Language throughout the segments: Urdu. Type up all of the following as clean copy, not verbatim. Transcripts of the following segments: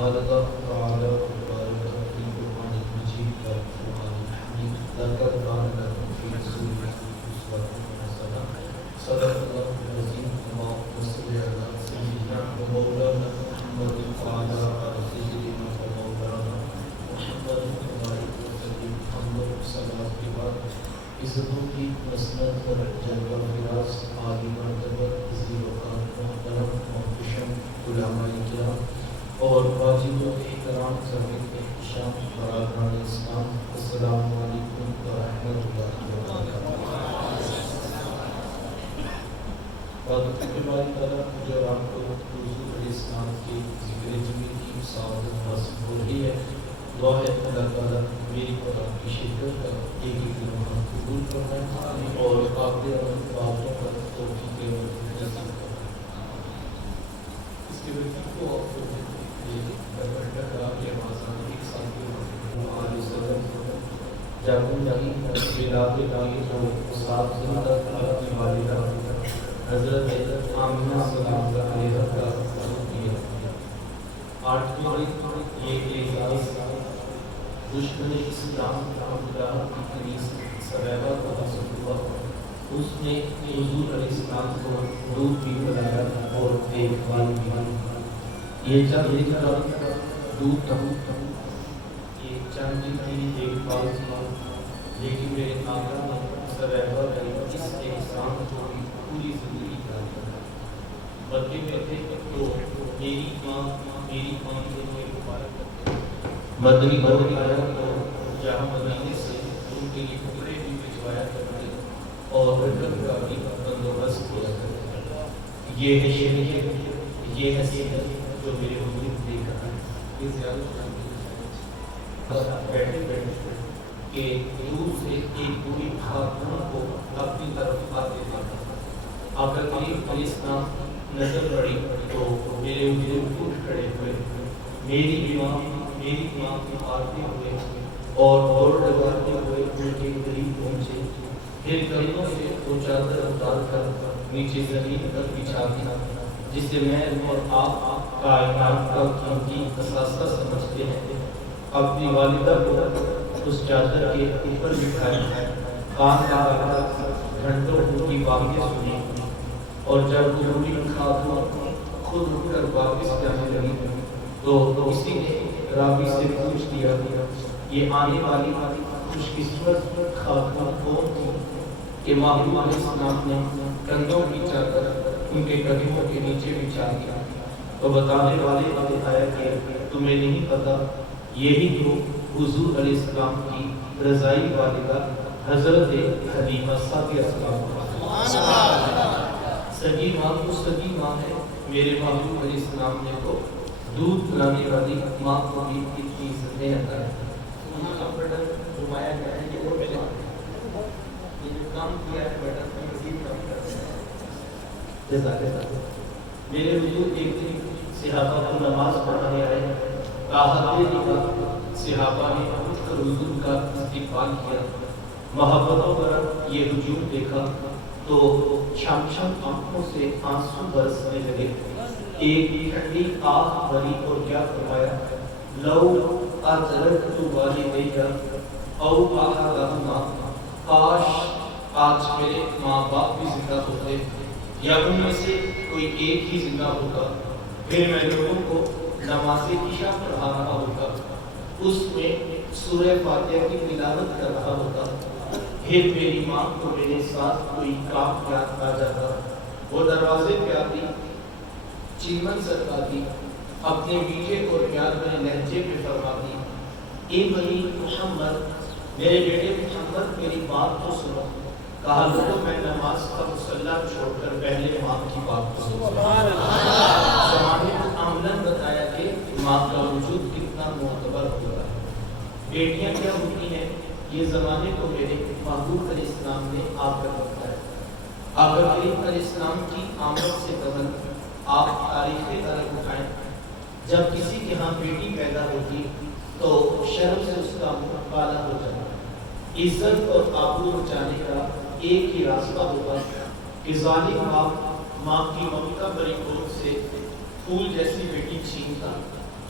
قال الله تعالى وبارك في القرآن المجيد والقرآن الحميد لقد كان لكم في رسول الله أسوة حسنة صدق الله العظيم اللهم صل على سيدنا ومولانا محمد وعلى آل سيدنا ومولانا محمد وبارك وسلم حمد صلاة کے بعد عزتوں کی مسند پر جلوہ فراز عالی مرتبہ عزیز وقار محترم محتشم علماء کرام اور واجب احترام ضمیر احتشام برادران اسلام السلام علیکم ورحمۃ اللہ وبرکاتہ۔ بات کی بات تعالیٰ مجھے اور آپ کو حضور علیہ السلام کی ذکر جمیل کی سعادت حاصل ہو رہی ہے۔ دعا ہے اللہ تعالیٰ میری اور آپ کی شرکت کا ایک ایک لمحہ قبول فرمائے اور قابل عمل باتوں پر توفیق نصیب فرمائے۔ اس کے وقت کو آپ کو جاگن جاگی بلاد لائی جو صاحب زندہ اپنی والدہ حضرت آمنہ سلام علیہ کا کیا۔ 8ویں یہ اعزاز دشمن اسلام عبداللہ کی کنیز سویبہ کو حاصل ہوا۔ اس نے حضور علیہ السلام کو دودھ بھی پلایا اور ایک بال بھی۔ یہ جب دودھ تھا یہ چند کی ایک بال تھا، لیکن میرے آقا نے سویبہ کا اس احسان کو بھی پوری زندگی کر دیا۔ مکے میں تھے تو میری ماں کے لیے مبارک مدنی مدنی آیا تو جہاں مدینے سے ان کے لیے کپڑے بھی بھجوایا کرتے اور رکن کا بھی بندوبست کیا کرتے۔ یہ ہے شریعت، یہ ہے سیرت جو میرے حضور دیکھ رہا ہے۔ یہ زیادہ بیٹھے بیٹھے کہ دور سے ایک بوڑھی خاتون کو اپنی طرف آتے دیکھا۔ آقا کریم علیہ السلام نظر پڑی تو میرے حضور اٹھ کھڑے ہوئے، میری ماں کو پارتے ہوئے اور دوڑ لگاتے ہوئے ان کے قریب پہنچے۔ پھر کندھوں سے وہ چادر اتار کر نیچے زمین پر بچھا دیا، جسے میں اور آپ کائنات کا قیمتی اثاثہ سمجھتے ہیں۔ اپنی والدہ کو اس چادر کے اوپر بٹھایا، کان لگا کر گھنٹوں ان کی باتیں سنی، اور جب وہ بوڑھی خاتون خود اٹھ کر واپس جانے لگی تو کسی نے راوی سے پوچھ دیا یہ آنے والی خوش قسمت خاتون کون تھی کہ محبوب علیہ السلام نے کندھوں کی چادر ان کے قدموں کے نیچے بچھا دیا۔ تو بتانے والے بتایا کہ تمہیں نہیں پتا، یہی تو حضور علیہ السلام کی رضائی والدہ حضرت حلیمہ سعدیہ سگی ماں تو سگی ماں ہے۔ میرے محبوب علیہ السلام نے تو دودھ پلانے والی ماں کو بھی اتنی عزتیں عطا ہے۔ وہاں کا بٹن گھمایا گیا ہے، یہ اور یہ جو کام کیا ہے بٹن مزید کام کرتا ہے۔ میرے حضور ایک دن صحابہ کو نماز پڑھانے آئے، راحت نکاح صحابہ نے اٹھ کر حضور کا استقبال کیا۔ محبتوں پر یہ ہجوم دیکھا تو چھم چھم آنکھوں سے آنسو برسنے لگے۔ ایک ٹھنڈی آہ بھری اور کیا فرمایا، لو ادرکت والدیہ او احدہما، کاش آج میرے ماں باپ بھی زندہ ہوتے یا ان میں سے کوئی ایک ہی زندہ ہوتا، پھر میں لوگوں کو نماز عشاء پڑھا رہا ہوتا، اس میں سورہ فاتحہ کی تلاوت کر رہا ہوتا، پھر میری ماں کو میرے ساتھ کوئی کام یاد آ جاتا، وہ دروازے پہ آتی، چیمن سرکاتی، اپنے میٹھے اور پیار میں لہجے پہ فرماتی، اے بنی محمد، میرے بیٹے محمد میری بات تو سنو۔ کہا لوگوں میں نماز کا مصلی چھوڑ کر پہلے ماں کی بات کو سنو۔ زمانے کو عملاً بتایا کہ ماں کا وجود کتنا معتبر ہوتا ہے۔ بیٹیاں کیا ہوتی ہیں یہ زمانے کو میرے محبوب علیہ السلام نے آپ کر بتایا۔ آقا کریم علیہ السلام کی آمد سے قبل آپ تاریخ طرف اٹھائیں، جب کسی کے ہاں بیٹی پیدا ہوتی تو شرم سے اس کا منہ کالا ہو جاتا، عزت اور آبرو بچانے کا ایک ہی راستہ ہوتا کہ ظالم باپ ماں کی ممتا بری گود سے پھول جیسی بیٹی چھینتا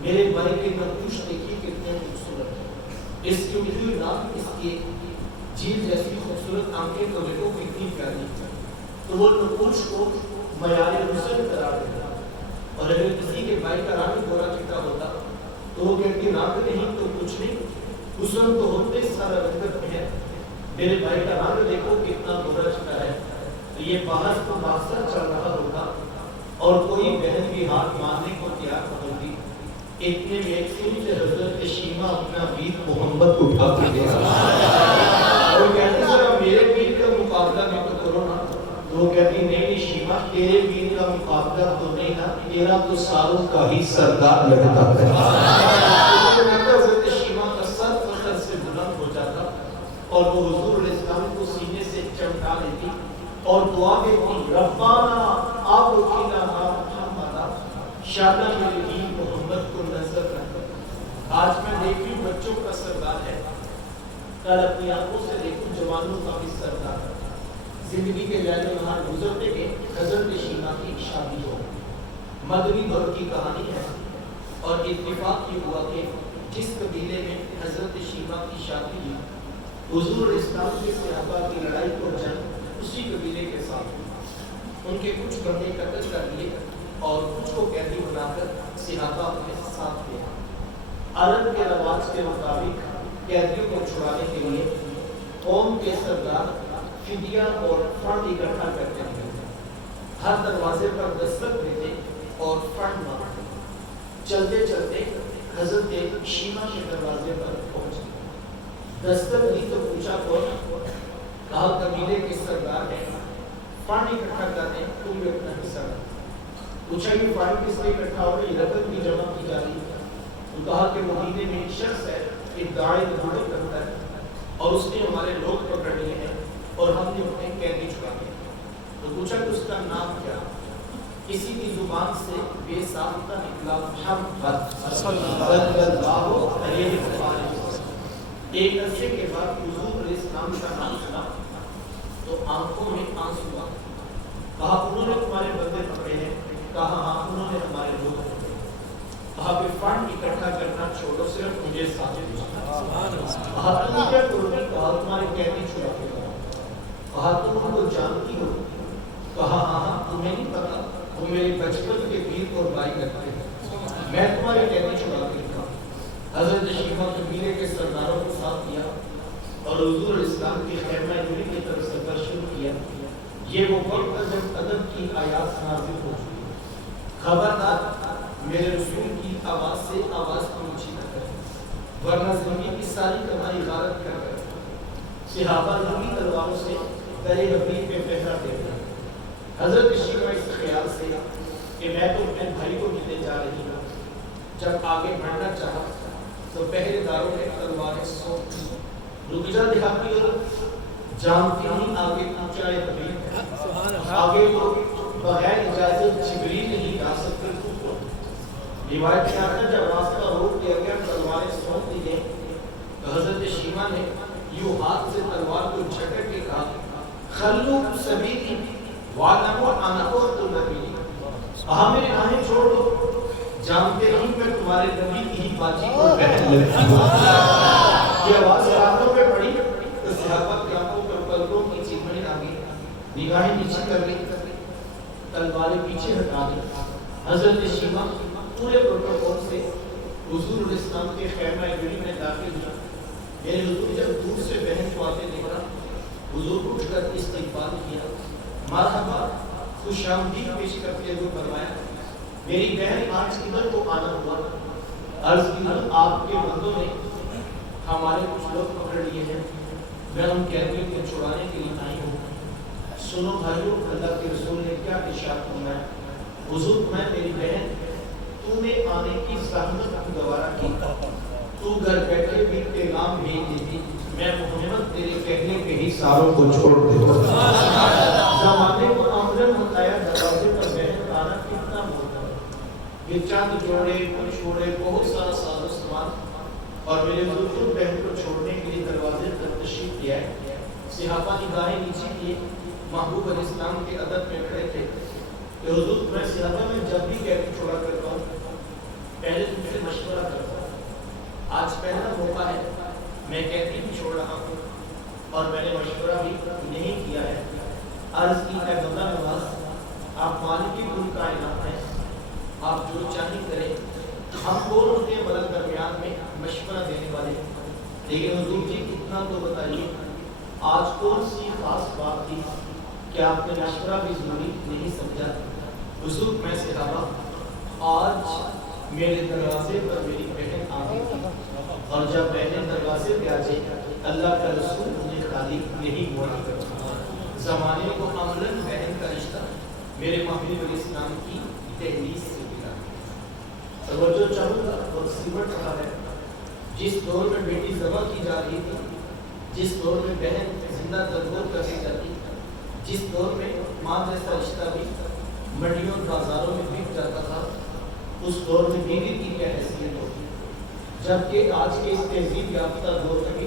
میرے بھائی کے نقوش دیکھیے کتنے خوبصورت ہے، اس کی اٹھی ہوئی ناک، اس کی جیل جیسی خوبصورت آنکھیں تو دیکھو کتنی پیاری ہے۔ تو وہ نقوش کو معیار حسن قرار دیتا، اور اگر کسی کے بھائی کا رنگ گورا چٹا ہوتا تو وہ کہتی رنگ نہیں تو کچھ نہیں، حسن تو ہوتے سارا رنگت میں ہے، میرے بھائی کا رنگ دیکھو کتنا گورا چٹا ہے۔ تو یہ بحث تو باہر چل رہا ہوگا اور کوئی بہن بھی ہاتھ ماننے کو تیار نہ ہوتی، اتنے میں ایک سے حضرت شیمہ اپنا ویر محمد اٹھا کے گیا اور کہتے ذرا میرے ویر کا مقابلہ میں تو کرو نا۔ تو وہ کہتی نہیں شیمہ، تیرے ویر کا مقابلہ تو نہیں نا، تیرا تو ساروں کا ہی سردار لگتا ہے۔ حضرت شیمہ کا سر فخر سے بلند ہو جاتا اور وہ حضور علیہ السلام کو سینے سے چمٹا لیتی اور دعا دیتی، ربنا آپ وکیلا محمد، شادہ میرے دین محمد کو نظر رکھ۔ آج میں دیکھی بچوں کا سردار ہے، کل اپنی آنکھوں سے دیکھوں جوانوں کا بھی سردار ہے۔ زندگی کے لیل و نہار گزرتے گئے، حضرت شیمہ کی شادی ہو، مدنی دور کی کہانی ہے، اور اتفاق یہ ہوا کہ جس قبیلے میں حضرت شیمہ کی شادی ہوئی، حضور اسلام کے صحابہ کی لڑائی کو جنگ اسی قبیلے کے ساتھ ہوئی۔ ان کے کچھ بندے قتل کر لیے اور کچھ کو قیدی بنا کر صحابہ اپنے ساتھ لے آئے۔ عرب کے رواج کے مطابق قیدیوں کو چھڑانے کے لیے قوم کے سردار فدیہ اور فنڈ اکٹھا کرتے ہیں، ہر دروازے پر دستک دیتے اور فنڈ مانگتے۔ چلتے چلتے حضرت شیمہ کے دروازے پر پہنچے، دستک دی تو پوچھا کون؟ کہا قبیلے کے سردار ہیں، فنڈ اکٹھا کرتے ہیں، تم بھی اپنا حصہ دو۔ پوچھا یہ فنڈ کس لیے اکٹھا ہو رہی، رقم بھی جمع کی جا رہی ہے؟ تو کہا کہ مدینے میں ایک شخص ہے، ایک داعی نبوت کرتا ہے اور اس نے ہمارے لوگ پکڑ لیے ہیں اور ہم نے اپنے قیدی چھڑا لیے۔ تو پوچھا کہ اس کا نام کیا؟ کسی کی زبان سے بے ساختہ نکلا محمد صلی اللہ علیہ وسلم۔ ایک عرصے کے بعد حضور علیہ السلام کا نام سنا تو آنکھوں میں آنسو آ گئے۔ کہا انہوں نے تمہارے بندے پکڑے ہیں؟ کہا ہاں انہوں نے ہمارے لوگ پکڑے۔ کہا کہ فنڈ اکٹھا کرنا چھوڑو، صرف مجھے ساتھ بھیجو۔ کہا تم کیا کرو گی؟ کہا تمہارے قیدی چھڑا کے لاؤ۔ کہا تم ان کو جانتی ہو؟ کہا ہاں تمہیں نہیں پتا، وہ میرے بچپن کے ویر اور بھائی لگتے ہیں، میں تمہارے قیدی چھڑا کے لاؤں۔ حضرت شیمہ قبیلے کے سرداروں کو ساتھ کیا اور حضور علیہ السلام کے خیمہ نوری کی طرف سفر شروع کیا۔ یہ وہ وقت جب ادب کی آیات نازل ہو چکی، خبردار میرے رسول کی آواز سے آواز کو اونچی نہ کریں ورنہ زمین کی ساری کمائی غارت کر کر صحابہ نوری تلواروں سے درے حبیب میں پہرا دیتے۔ حضرت شیمہ اس خیال سے کہ میں تو اپنے بھائی کو ملنے جا رہی ہوں، جب آگے بڑھنا چاہا تو پہرے داروں نے تلواریں سونپ دی۔ رک جا دیہاتی اور جانتی نہیں آگے پہنچائے حبیب ہے، آگے تو بغیر اجازت جبریل نہیں جا سکتے۔ روایت میں آتا ہے جب راستہ روک دیا گیا، تلواریں سونپ دی گئیں تو حضرت شیمہ نے یوں ہاتھ سے تلوار کو جھٹک کے کہا، خلو سبیلی وعلموا انا اخت النبی، کہا میری راہیں چھوڑ دو، جانتے نہیں میں تمہارے نبی کی ہی باجی کو بہن لگتی ہوں۔ یہ آواز راتوں میں پڑی تو صحابہ کی آنکھوں پر پلکوں کی چمڑی آ گئی، نگاہیں نیچے کر لی، تلواریں پیچھے ہٹا دی۔ حضرت شیمہ پورے پروٹوکول سے حضور علیہ السلام کے خیمہ نوری میں داخل ہوا۔ میرے حضور جب دور سے بہن کو آتے دیکھا، حضور کو اٹھ کر استقبال کیا، مرحبا خوش آمدید پیش کرتے ہوئے فرمایا، میری بہن آج ادھر کو آنا ہوا، عرض کی آپ کے بندوں نے ہمارے کچھ لوگ پکڑ لیے ہیں، میں ان قیدیوں کو چھڑانے کے لیے آئی ہوں۔ سنو بھائیو، اللہ کے رسول نے کیا ارشاد فرمایا، حضور میں میری بہن تو نے آنے کی زحمت گوارا کی، تو گھر بیٹھے بھی پیغام بھیج دیتی، میں محمد تیرے کہنے کے ہی ساروں کو چھوڑ دیتا۔ زمانے کو آمدن بتایا، دروازے پر بہن آنا کتنا موٹا ہے، یہ چند جوڑے چھوڑے بہت سارا ساز و سامان، اور میرے حضور بہن کو چھوڑنے کے لیے دروازے پر تشریف لیا ہے۔ صحابہ نگاہیں نیچے کیے، محبوب علیہ السلام کے ادب میں کھڑے تھے کہ حضور میں صحابہ میں جب بھی قیدی چھوڑا کرتا ہوں پہلے تم سے مشورہ کرتا ہوں. آج پہلا موقع ہے, میں کہتی بھی چھوڑ رہا ہوں اور میں نے مشورہ بھی نہیں کیا ہے. عرض کی ہے بندہ نواز, آپ مالک کل کائنات ہیں, آپ جو چاہیں کریں, ہم دونوں کے بدل درمیان میں مشورہ دینے والے. لیکن حضور جی اتنا تو بتائیے, آج کون سی خاص بات تھی کہ آپ نے مشورہ بھی ضروری نہیں سمجھا؟ حضور میں صحابہ, آج میرے دروازے پر میری بہن آ گئی تھی, اور جب بہن دروازے پہ آ جائے, اللہ کا رسول مجھے خالی نہیں ہوا کرتا. زمانے کو عملاً بہن کا رشتہ میرے محبوب علیہ السلام کی تحریر سے ملا. توجہ چاہوں گا, اور سمٹ رہا ہے. جس دور میں بیٹی ذبح کی جا رہی تھی, جس دور میں بہن زندہ تدبیر کر دی جاتی, جس دور میں ماں جیسا رشتہ بھی منڈیوں اور بازاروں میں بک جاتا تھا, اس دور میں بیوی کی کیا حیثیت ہوتی. جبکہ آج کے اس تہذیب یافتہ دور میں بھی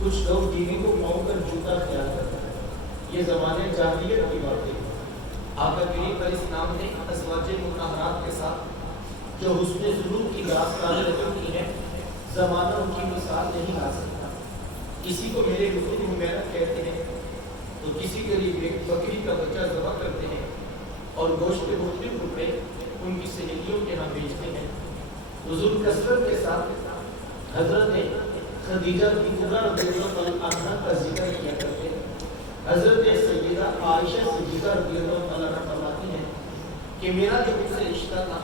کچھ لوگ بیوی کو پاؤں کر جوتا خیال کرتے ہیں. یہ زمانے جاہلیت کی باتیں ہیں. آقا کریم علیہ السلام نے ازواج مطہرات کے ساتھ جو حسن سلوک کی داستانیں رقم کی ہیں, زمانہ ان کی مثال نہیں لا سکتا. کسی کو میرے حضور محمد کہتے ہیں تو کسی کے لیے بکری کا بچہ ذبح کرتے ہیں اور گوشت کے مختلف ٹکڑے ان کی سہیلیوں کے یہاں بیچتے ہیں. حضور کثرت کے ساتھ حضرت خدیجہ کی کبریٰ رضی اللہ عنہا کا ذکر کیا کرتے ہیں. حضرت سیدہ عائشہ صدیقہ رضی اللہ عنہا فرماتی ہیں کہ میرا جو ان سے رشتہ تھا,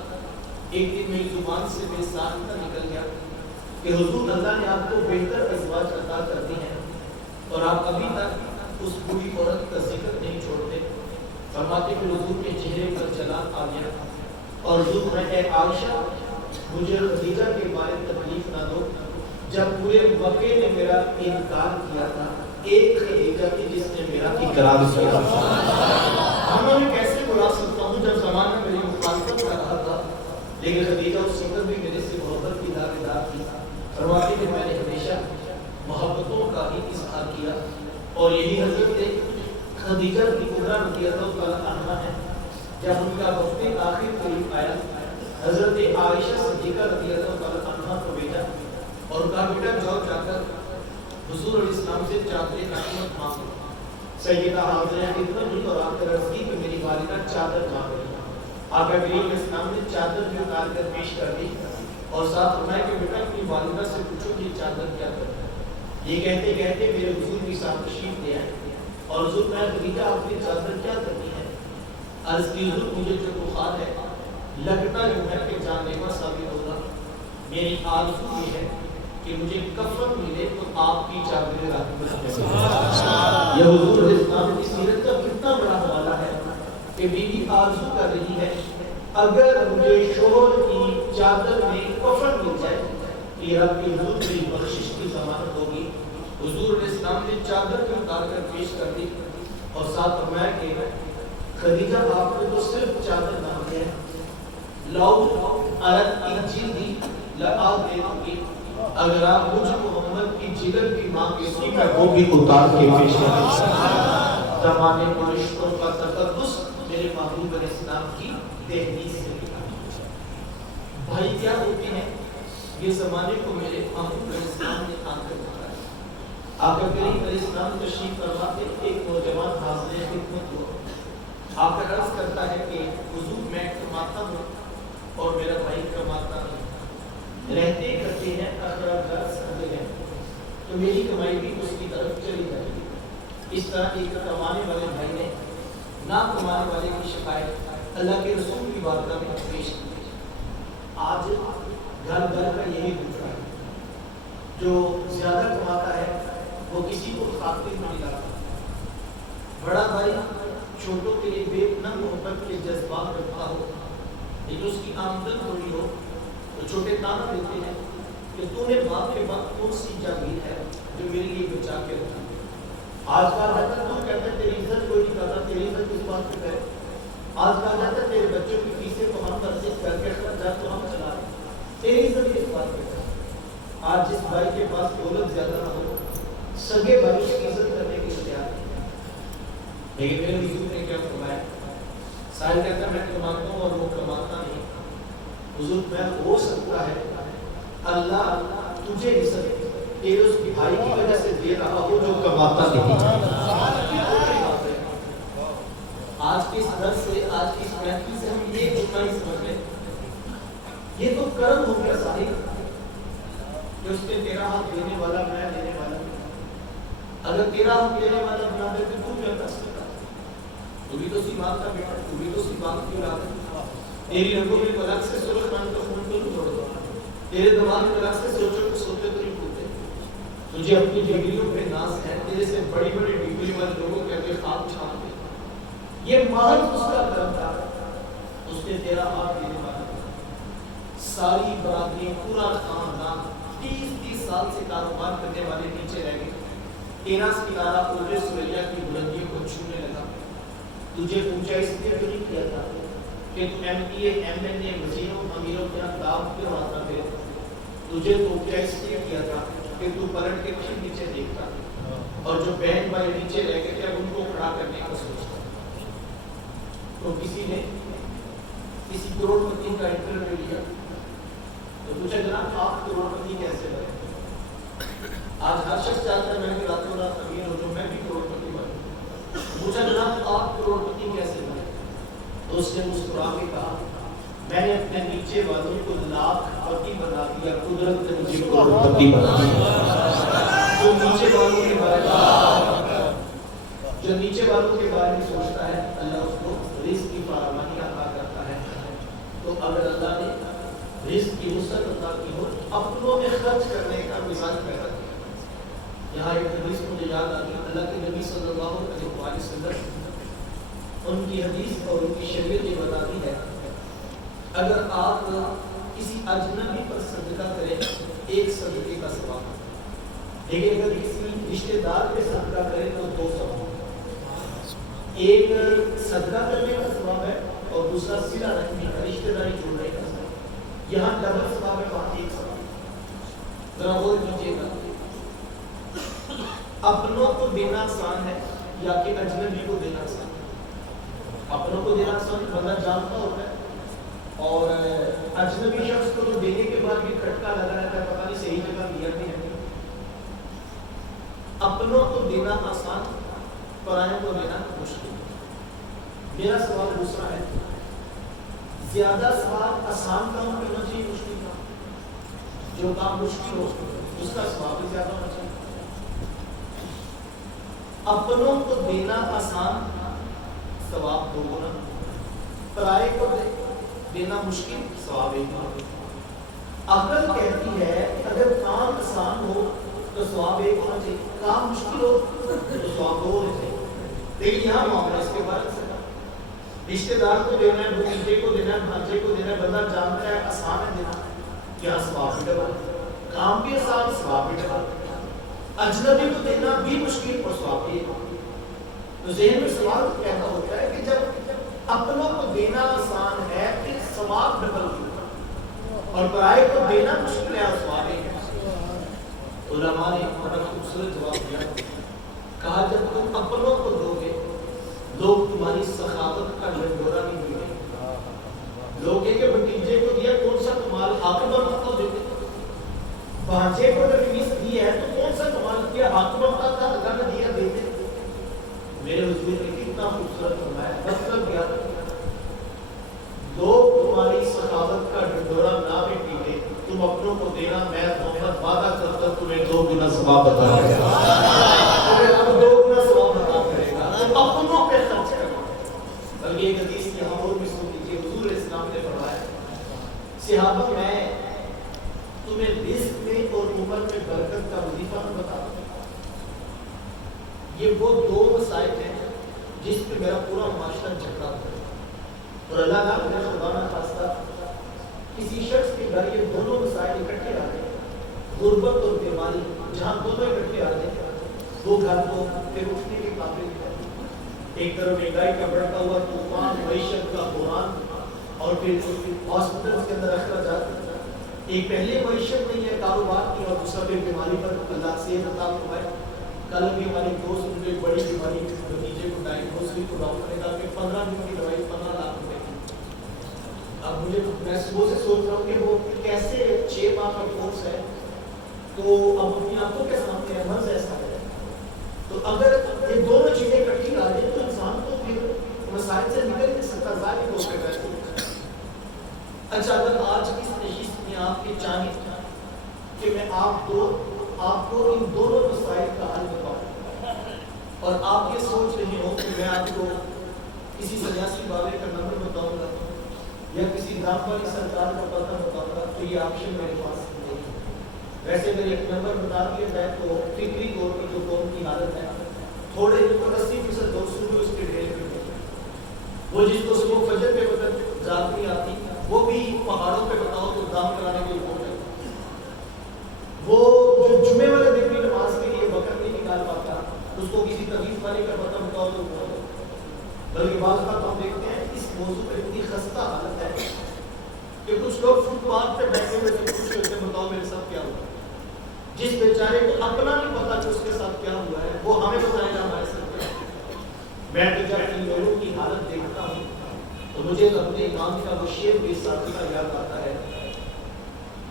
ایک دن میری زبان سے بے ساختہ نکل گیا کہ حضور اللہ نے آپ کو بہتر ازواج عطا کر دی ہیں اور آپ ابھی تک اس بوڑھی عورت کا ذکر نہیں چھوڑتے. فرماتے کہ حضور کے چہرے پر جلال آ گیا اور حضور میں, اے عائشہ مجھے خدیجہ کے بارے میں تکلیف نہ دو. جب پورے مکے نے میرا انکار کیا تھا, ایک خدیجہ کی جس نے میرا اقرار کیا تھا. میں کیسے بلا سکتا ہوں جب زمانہ میری مخالفت کر رہا تھا, لیکن خدیجہ اس وقت بھی میرے سے محبت کی دعویدار تھی. فرماتی کہ میں نے ہمیشہ محبتوں کا ہی اظہار کیا, اور یہی حضرت خدیجہ کی کبریٰ رضی اللہ عنہا ہے. جب ان کا وقت آخر قریب آیا, حضرت عائشہ صدیقہ رضی اللہ عنہا کو بھیجا اور کہا بیٹا جاؤ جا کر حضور علیہ السلام سے چادر رحمت مانگو. سیدہ حاضرہ اتنا نہیں اور آپ کا رضی کہ میری والدہ چادر مانگ رہی. آقا کریم علیہ السلام نے چادر بھی اتار کر پیش کر دی اور ساتھ فرمایا کہ بیٹا اپنی والدہ سے پوچھو کہ چادر کیا کرتا ہے. یہ کہتے کہتے میرے حضور کی ساتھ تشریف لے آئے اور حضور میں خدیجہ آپ کی چادر کیا کرنی ہے؟ عرض کی حضور مجھے جو بخار ہے لگتا یوں ہے کہ جان لیوا ثابت ہوگا. میری آرزو یہ ہے کہ مجھے کفن ملے تو آپ کی چادر رحمت ملے. یہ حضور علیہ السلام کی سیرت کا کتنا بڑا حوالہ ہے کہ بیوی آرزو کر رہی ہے اگر مجھے شوہر کی چادر میں کفن مل جائے تو یہ رب کی حضور کی بخشش کی ضمانت ہوگی. حضور علیہ السلام نے چادر کو اتار کر پیش کر دی اور ساتھ فرمایا کہ خدیجہ آپ نے تو صرف چادر نام دیا ہے, لاؤ ارد انجیل دی لآ دے دوں گی, اگر آپ مجھ محمد کی جگر کی ماں کے سی میں وہ بھی اتار کے پیش کر دی. زمانے کو رشتوں کا تقدس میرے محبوب علیہ السلام کی تحریر سے ملا. بھائی کیا ہوتے ہیں, یہ زمانے کو میرے محبوب علیہ السلام نے آن کر بتایا. آقا کریم علیہ السلام تشریف فرما کے ایک نوجوان حاضر خدمت ہوا. آپ کا عرض کرتا ہے کہ حضور میں کماتا ہوں اور میرا بھائی کماتا نہیں, رہتے کرتے ہیں اخراجات سکتے ہیں تو میری کمائی بھی اس کی طرف چلی جائے گی. اس طرح ایک کمانے والے بھائی نے نہ کمانے والے کی شکایت اللہ کے رسول کی بارگاہ میں پیش کی. آج گھر گھر کا یہی دوسرا ہے, جو زیادہ کماتا ہے وہ کسی کو خاطر نہیں لاتا. بڑا بھائی چھوٹوں کے لیے بے پناہ محبت کے جذبات رکھتا ہو, لیکن اس کی آمدن تھوڑی ہو تو چھوٹے تانا دیتے ہیں کہ تو نے باپ کے بعد کون سی جاگیر ہے جو میرے لیے بچا کے رکھا. آج کل جاتا تو کہتا ہے تیری عزت کوئی نہیں کرتا, تیری عزت کس بات پہ کرے. آج کل جاتا ہے تیرے بچوں کی فیسیں تو ہم ترسیح کر کے اخراجات تو ہم چلا رہے, تیری عزت کس بات پہ کرے. آج جس بھائی کے پاس دولت زیادہ نہ ہو سگے بھائی کی عزت کرنے کی اختیار ہے. لیکن میرے حضور نے کیا فرمایا, سائل کہتا ہے میں کماتا ہوں اور وہ کماتا نہیں. حضور میں ہو سکتا ہے اللہ تجھے رزق تیرے اس بھائی کی وجہ سے دے رہا ہو جو کماتا نہیں. آج کے اس درس سے، آج کی اس محفل سے ہم یہ جملہ ہی سمجھ لیں، یہ تو کرم ہو گیا صاحب کہ اس نے تیرا ہاتھ دینے والا میں دینے والا. اگر تیرا ہاتھ دینے والا بنا دے تو کیا کر سکتا؟ تو بھی تو سیمان کا بیٹا، تو بھی تو سیمان کی اولاد ہے. تیری رگوں میں پلک سے سلطان کا خون تو نہیں توڑ دو، تیرے دماغ میں پلک سے سوچو کہ سوتے تو نہیں پوتے. تجھے اپنی ڈگریوں پہ ناز ہے، تیرے سے بڑی بڑی ڈگری والے لوگوں کے آگے خواب چھان دے. یہ محض اس کا کرم تھا. اس نے تیرا ہاتھ دینے والا ساری برادری پورا خاندان 30 سال سے کاروبار کرنے والے نیچے رہ گئے. تیرا ستارہ پورے سوریا کی بلندیوں کو چھونے لگا. تجھے پوچھا اس لیے تو نہیں کیا تھا کہ تو MPA MNA وزیروں امیروں کے یہاں دام کیوں آتا پھر. تجھے تو کیا اس لیے کیا تھا کہ تو پلٹ کے پھر نیچے دیکھتا اور جو بینڈ والے نیچے رہ گئے تھے اب ان کو کھڑا کرنے کا سوچتا. تو کسی نے کسی کروڑ پتی کا انٹرویو لیا تو پوچھا جناب آپ کروڑ پتی کیسے بنے؟ آج ہر شخص چاہتا ہے میں بھی راتوں رات امیر ہو جو میں بھی کروڑ پتی بنوں. پوچھا جناب آپ کروڑ پتی کیسے بنے؟ تو اس نے مسکرا کے کہا میں نے اپنے نیچے والوں کو لاکھ پتی بنا دیا، قدرت نے مجھے کروڑ پتی بنا دیا. جو نیچے والوں کے بارے میں سوچتا ہے اللہ اس کو رزق کی فراوانی عطا کرتا ہے. تو اگر اللہ نے رزق کی وسعت عطا کی ہو اپنوں میں خرچ کرنے کا مزاج پیدا کیا. یہاں ایک حدیث مجھے یاد آتی ہے. اللہ کے نبی صلی اللہ علیہ وسلم ان کی حدیث اور ان کی شریعت یہ بتاتی ہے اگر آپ کسی اجنبی پر صدقہ کریں ایک صدقے کا ثواب، لیکن اگر کسی رشتہ دار پہ صدقہ کریں تو 2 ثواب. ایک صدقہ کرنے کا ثواب ہے اور دوسرا صلہ رحمی کا، رشتہ داری جوڑنے کا ثواب. یہاں ڈبل ثواب ہے، وہاں 1 ثواب. ذرا غور کیجیے گا، اپنوں کو دینا آسان ہے یا کہ اجنبی کو دینا آسان ہے؟ اپنوں کو دینا آسان بندہ جانتا ہوتا ہے، اور اجنبی شخص کو تو دینے کے بعد بھی کھٹکا لگا رہتا ہے پتہ نہیں صحیح جگہ دیا بھی ہے. اپنوں کو دینا آسان، پرائوں کو دینا مشکل. میرا سوال دوسرا ہے، زیادہ ثواب آسان کام کرنا چاہیے مشکل کام؟ جو کام مشکل ہو اس کا ثواب بھی زیادہ ہونا چاہیے. اپنوں کو دینا آسان، ثواب 2 گنا. پرائے کو دینا مشکل، ثواب 1 گنا. عقل کہتی ہے اگر کام آسان ہو تو ثواب 1 ہونا چاہیے، کام مشکل ہو تو ثواب 2 ہونا چاہیے. لیکن یہاں معاملہ اس کے بعد سے رشتہ دار کو دینا ہے، بھتیجے کو دینا ہے، بھانجے کو دینا ہے، بندہ جانتا ہے آسان ہے دینا، کیا ثواب بھی ڈبل، کام بھی آسان، ثواب بھی ڈبل. اجنبی کو دینا بھی مشکل اور ثواب بھی. تو ذہن میں سوال پیدا ہوتا ہے کہ جب اپنوں کو دینا آسان ہے پھر ثواب ڈبل ہوگا اور پرائے کو دینا مشکل ہے اور ثواب ہے. علماء نے بڑا خوبصورت جواب دیا، کہا جب تم اپنوں کو دو گے لوگ تمہاری سخاوت کا ڈنڈورا نہیں ملے. لوگ کہ بھتیجے کو دیا کون سا کمال، حاکم کو دے دے. بھانجے کو اگر فیس دی ہے تو کون سا کمال کیا، حاکم کا تھا اللہ نے دیا دے دے. میرے حضور نے کتنا خوبصورت فرمایا، مطلب کیا، لوگ تمہاری سخاوت کا ڈنڈورا نہ بھی پیتے، تم اپنوں کو دینا، میں محمد وعدہ کرتا ہوں تمہیں 2 گنا ثواب عطا کرے گا. تمہیں اب 2 گنا ثواب عطا کرے گا. تم اپنوں پہ خرچ کرنا. بلکہ ایک حدیث یہاں اور بھی سن لیجیے، حضور علیہ السلام نے فرمایا صحابہ میں تمہیں رزق میں اور عمر میں برکت کا وظیفہ نہ بتاتا. یہ وہ 2 مسائل ہیں جس پہ میرا پورا معاشرہ جھگڑا ہوتا ہے اور اللہ تعالیٰ نے خدا نہ خواستہ کسی شخص کے گھر یہ دونوں مسائل اکٹھے آ گئے، غربت اور بیماری، جہاں دونوں اکٹھے آ گئے وہ گھر کو پھر اٹھنے کے قابل ہے. ایک طرف مہنگائی کا بڑھتا ہوا طوفان، معیشت کا بحران اور پھر ہاسپٹلس کے اندر اخراجات. ایک پہلے معیشت نہیں ہے کاروبار کی اور دوسرا پھر بیماری پر اللہ صحت عطا فرمائے. کل بھی ہماری دوست ان میں بڑی بیماری بھتیجے کو ڈائگنوز ہوئی تو ڈاکٹر نے کہا کہ 15 دن کی دوائی 15 لاکھ روپے کی. اب مجھے میں صبح سے سوچ رہا ہوں کہ وہ کیسے 6 ماہ کا کورس ہے، تو اب اپنی آنکھوں کے سامنے ہے، منظر ایسا ہے. تو اگر یہ دونوں چیزیں اکٹھی آ جائیں تو انسان تو پھر مسائل سے نکل نہیں سکتا، ظاہر ہو کے بیٹھے. اچھا اگر آج کی نشست میں آپ کے چاہیں کہ میں آپ کو ان دونوں مسائل کا حل بتاؤں، اور آپ یہ سوچ رہے ہو کہ میں آپ کو کسی سیاسی بابے کا نمبر بتاؤں گا یا کسی دام والی سرکار کا پتہ بتاؤں گا، تو یہ آپشن میرے پاس نہیں ہے. ویسے میں ایک نمبر بتا دیا جائے تو فکری طور پر جو قوم کی حالت ہے، تھوڑے 80% لوگ شروع اس کے ڈھیر پہ ہوتے ہیں. وہ جس کو صبح فجر پہ وقت ذات نہیں آتی، وہ بھی پہاڑوں پہ بتاؤ تو دام کرانے کے لیے پہنچ جاتا. وہ جو جمعے والے دن بھی نماز کے لیے وقت نہیں نکال پاتا، اس کو کسی طبیعت والے کا پتہ بتاؤ تو پہنچ جاتا. بلکہ بعض بات ہم دیکھتے ہیں اس موضوع پر اتنی خستہ حالت ہے کہ کچھ لوگ فٹ پاتھ پہ بیٹھے ہوئے تھے، کچھ ہوتے بتاؤ میرے ساتھ کیا ہوا. جس بیچارے کو اپنا نہیں پتا کہ اس کے ساتھ کیا ہوا ہے، وہ ہمیں بتائے گا ہمارے ساتھ کیا ہے. میں تو جب ان لوگوں کی حالت دیکھتا ہوں تو مجھے اپنے امام کا وہ شعر بھی ساتھی کا یاد آتا ہے،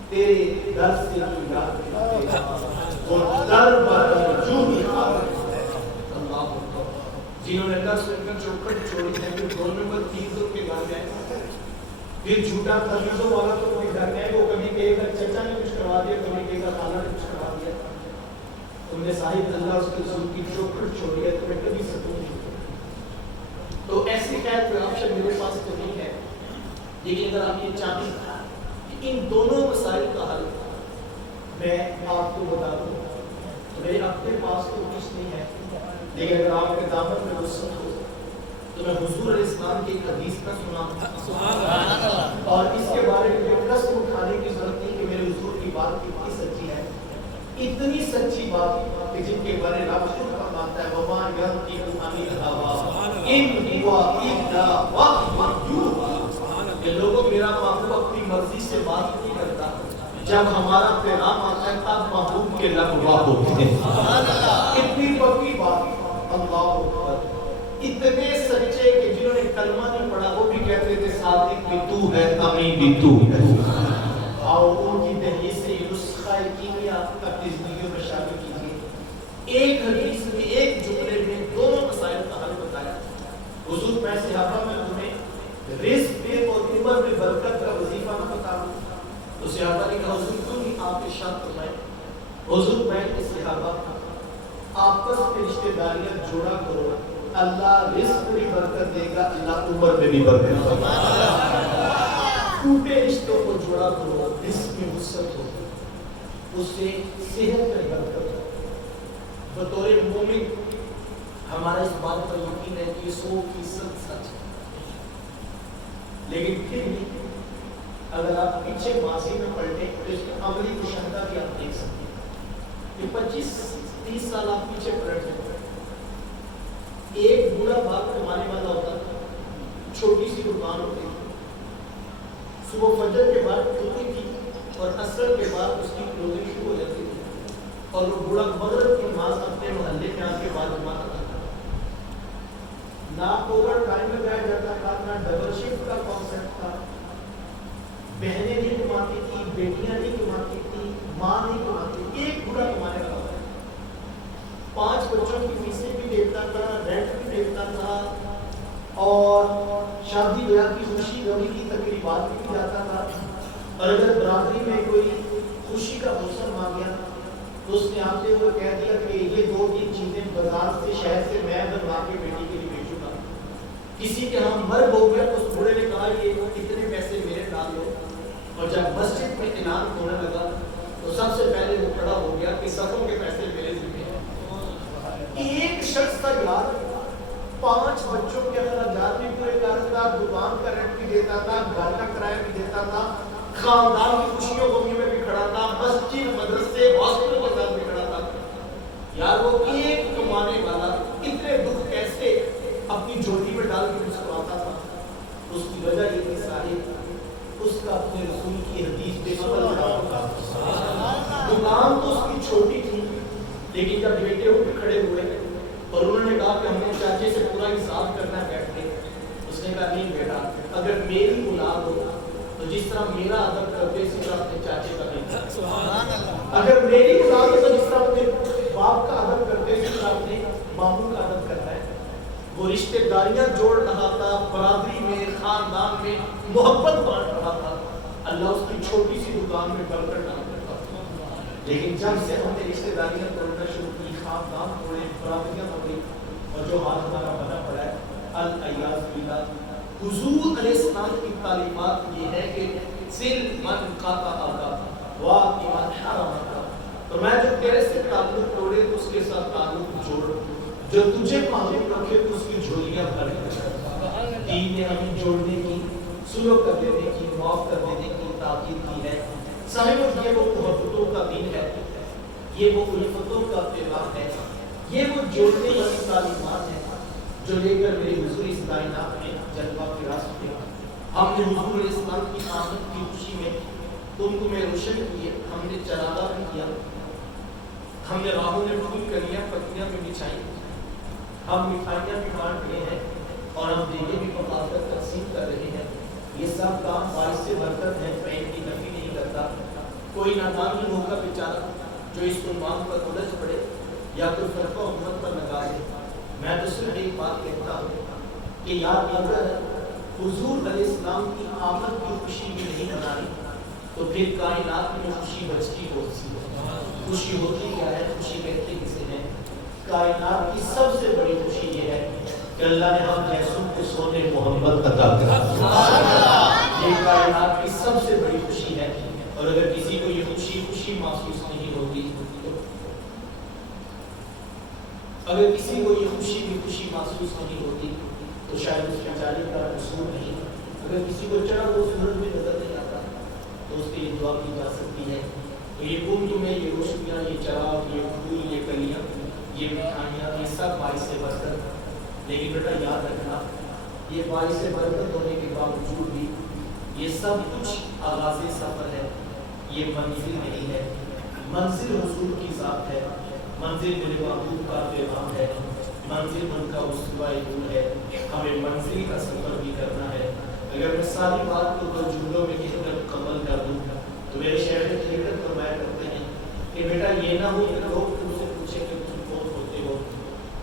تیرے در سے جو یاد وہ در پر جو بھی اللہ جنہوں نے در سن کر چوکھٹ چھوڑی ہے، پھر 2 نمبر 3 کے گھر گئے. پھر جھوٹا تجویزوں والا تو کوئی گھر گئے، وہ کبھی کہے گا چچا نے کچھ کروا دیا، کبھی کہے گا خالہ نے کچھ کروا دیا. تم نے صاحب اللہ اس کے ظلم کی چوکھٹ چھوڑی ہے، تمہیں کبھی سکون نہیں. تو ایسی خیر کوئی آپشن میرے پاس تو نہیں ہے، لیکن اگر آپ یہ چاہیں کہ ان دونوں مسائل کا حل میں آپ کو بتا دوں تو میرے اپنے پاس تو کچھ نہیں ہے. لیکن اگر آپ کے دامن میں وسعت ہو تو میں حضور علیہ السلام کی ایک حدیث کا سنا، اور اس کے بارے میں قسم اٹھانے کی ضرورت نہیں کہ میرے حضور کی بات کتنی سچی ہے. اتنی سچی بات کہ جن کے بارے رب خود فرماتا ہے وما ينطق عن الهوى ان هو الا وحی یوحی. کہ لوگوں میرا محبوب اپنی مرضی سے بات نہیں کرتا، جب ہمارا پیغام آتا ہے تب محبوب کے لب واہ ہوتے ہیں. اتنی پکی بات. اللہ اکبر. اتنے سچے کہ جنہوں نے کلمہ نہیں پڑھا وہ بھی کہتے تھے صادق بھی تو ہے، امین بھی تو ہے. آؤ ان کی دہلیز سے نسخہ کیمیا اپنی زندگیوں میں شامل کیجیے. ایک حدیث میں ایک جملے میں دونوں مسائل کا حل بتایا. حضور میں صحابہ میں تمہیں رزق میں اور عمر میں برکت کا وظیفہ نہ بتاؤں؟ تو صحابہ نے کہا حضور کیوں نہیں، آپ ارشاد فرمائیں. حضور میں کے صحابہ آپس میں رشتہ داریاں جوڑا کرو، اللہ رزق میں بھی برکت دے گا، اللہ عمر میں بھی برکت دے گا. ٹوٹے رشتوں کو جوڑا کرو، رزق میں وسعت ہو، اس سے صحت میں برکت ہو. بطور مومن ہمارا اس بات پر یقین ہے کہ یہ 100% سچ ہے. لیکن پھر بھی اگر آپ پیچھے ماضی میں پلٹیں تو اس کے عملی مشاہدہ بھی آپ دیکھ سکتے ہیں کہ 25-30 سال آپ پیچھے پلٹ جائیں. ایک بوڑھا باپ کمانے والا ہوتا تھا، چھوٹی سی دکان ہوتی تھی، صبح فجر کے بعد کھلتی تھی اور عصر کے بعد اس کی کلوزنگ شروع ہو جاتی تھی، اور وہ بوڑھا مغرب کی نماز اپنے محلے میں آ کے بعد جمع کرتا تھا. نہ اوور ٹائم لگایا جاتا تھا، نہ ڈبل شفٹ کا کانسیپٹ تھا. بہنیں نہیں کماتی تھی، بیٹیاں نہیں کماتی تھی، ماں نہیں کماتی تھی، ایک بوڑھا کمانے والا تھا. 5 بچوں کی فیسیں بھی دیتا تھا، رینٹ بھی دیتا تھا، اور شادی بیاہ کی خوشی غمی کی تقریبات بھی جاتا تھا. اور اگر برادری میں کوئی خوشی کا موسم آ گیا تو اس نے آتے ہوئے کہہ دیا کہ یہ 2-3 چیزیں بازار سے شہر سے میں بنوا کے بیٹی کے لیے بھیجوں گا. کسی کے ہاں مرگ ہو گیا تو اس بوڑھے نے کہا یہ کتنے پیسے میرے ڈال دو. اور جب مسجد میں اعلان ہونے لگا تو سب سے پہلے وہ کھڑا ہو گیا کہ سبوں کے پیسے میرے ذمہ ہیں. ایک شخص کا یاد 5 بچوں کے اخراجات بھی پورے کرتا تھا، دکان کا رینٹ بھی دیتا تھا، گھر کا کرایہ بھی دیتا تھا، خاندان کی خوشیوں غمیوں میں بھی کھڑا تھا، مسجد مدرسے ہاسپٹل کے ساتھ بھی کھڑا تھا. یار وہ ایک کمانے والا اتنے دکھ کیسے اپنی جھولی میں ڈال کے مسکراتا تھا؟ اس کی وجہ یہ تھی صاحب اس کا اپنے رسول کی حدیث پہ عمل تھا. دکان تو اس کی چھوٹی تھی، لیکن جب بیٹے اٹھ کھڑے ہوئے اور انہوں نے کہا کہ ہم نے چاچے سے پورا حساب کرنا ہے بیٹھ کے، اس نے کہا نہیں بیٹا، اگر میری اولاد ہو وہ رشتہ داریاں جوڑ رہا تھا، برادری میں، خاندان میں محبت بانٹ رہا تھا، اللہ اس کی چھوٹی سی دکان میں برکت ڈال دیتا تھا۔ لیکن جب سے ہم نے رشتہ داریاں توڑنا شروع کی، خاندان توڑے، برادریاں توڑی، اور جو حال ہمارا بنا پڑا ہے العیاذ باللہ۔ حضور علیہ السلام کی تعلیمات یہ ہے کہ سل من قاطع کا واقعا حرم کا، تو میں جو تیرے سے تعلق توڑے تو اس کے ساتھ تعلق جوڑ، جو تجھے معلوم رکھے تو اس کی جھولیاں بھر کر۔ دین نے ہمیں جوڑنے کی، سلو کر دینے کی، معاف کر دینے کی تاکید کی ہے۔ صاحب یہ وہ محبتوں کا دین ہے، یہ وہ الفتوں کا پیغام ہے، یہ وہ جوڑنے والی تعلیمات ہیں جو لے کر میرے حضور اس کائنات میں جلوہ فراز ہوئے۔ ہم نے حضور علیہ السلام کی آمد کی خوشی میں تمہیں روشن کیے، ہم نے چراغاں بھی کیا، ہم نے راہوں میں پھول کلیاں پتیاں بھی بچھائی، ہم مٹھائیاں بھی بانٹ رہے ہیں اور ہم دیگیں بھی پکا کر تقسیم کر رہے ہیں۔ یہ سب کام باعث برکت ہے، فیض کی نفی نہیں کرتا۔ کوئی نادان ہی ہوگا بیچارہ جو اس عنوان پر الجھ پڑے یا کوئی فرقہ امت پر لگا دے۔ میں تو صرف ایک بات کہتا ہوں کہ یاد اگر حضور علیہ السلام کی آمد کی خوشی بھی نہیں منانی تو پھر کائنات میں خوشی بچتی ہوتی ہے۔ خوشی ہوتی کیا ہے؟ خوشی کہتے کسے ہیں؟ کائنات کی سب سے بڑی خوشی یہ ہے کہ اللہ نے ہم جیسوں کو سونے محمد عطا کر، یہ کائنات کی سب سے بڑی خوشی ہے۔ اور اگر کسی کو یہ خوشی محسوس نہیں ہوتی، اگر کسی کو یہ خوشی محسوس نہیں ہوتی تو شاید اس بیچارے کا قصور نہیں۔ اگر کسی کو چڑھا وہ سورج میں نظر نہیں آتا تو اس کے لیے دعا کی جا سکتی ہے۔ تو یہ پھول تمہیں، یہ روشنیاں، یہ چراغ، یہ پھول، یہ کلیاں، یہ مٹھائیاں، یہ سب باعث برکت۔ لیکن بیٹا یاد رکھنا، یہ باعث برکت ہونے کے باوجود بھی یہ سب کچھ آغاز سفر ہے، یہ منزل نہیں ہے۔ منزل حضور کی ذات ہے، منزل میرے محبوب کا پیغام ہے، منزل ان کا اسوہ نور ہے۔ ہمیں منزل کا سفر بھی کرنا ہے۔ اگر میں ساری بات کو دو جملوں میں کہہ کر مکمل کر دوں تو میرے شہر میں حقیقت فرمایا کرتے ہیں کہ بیٹا یہ نہ ہو کہ لوگ تم سے پوچھیں کہ تم کون ہوتے ہو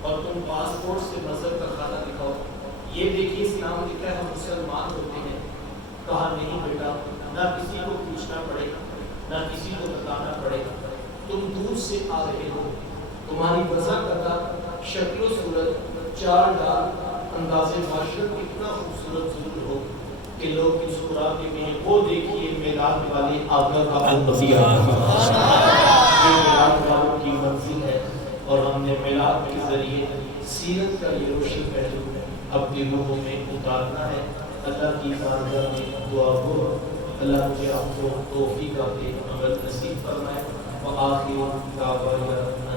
اور تم پاسپورٹ سے مذہب کا کھانا دکھاؤ، یہ دیکھیے اسلام لکھا ہے ہم مسلمان ہوتے ہیں۔ کہا نہیں بیٹا، نہ کسی کو پوچھنا پڑے، نہ کسی کو بتانا پڑے، تم دور سے آ رہے ہو، تمہاری وضع کرتا شکل و صورت، چال ڈال، انداز معاشرت اتنا خوبصورت ضرور ہو کہ لوگ مسکراتے ہیں وہ دیکھیے میلاد والے آقا کا النبی یہ میلاد والوں کی منزل ہے۔ اور ہم نے میلاد کے ذریعے سیرت کا یہ روشن پہلو اپنی روحوں میں اتارنا ہے۔ اللہ کی بارگاہ میں دعا ہو اللہ مجھے آپ کو توفیق دے، عمل نصیب فرمائے۔ وآخر دعوانا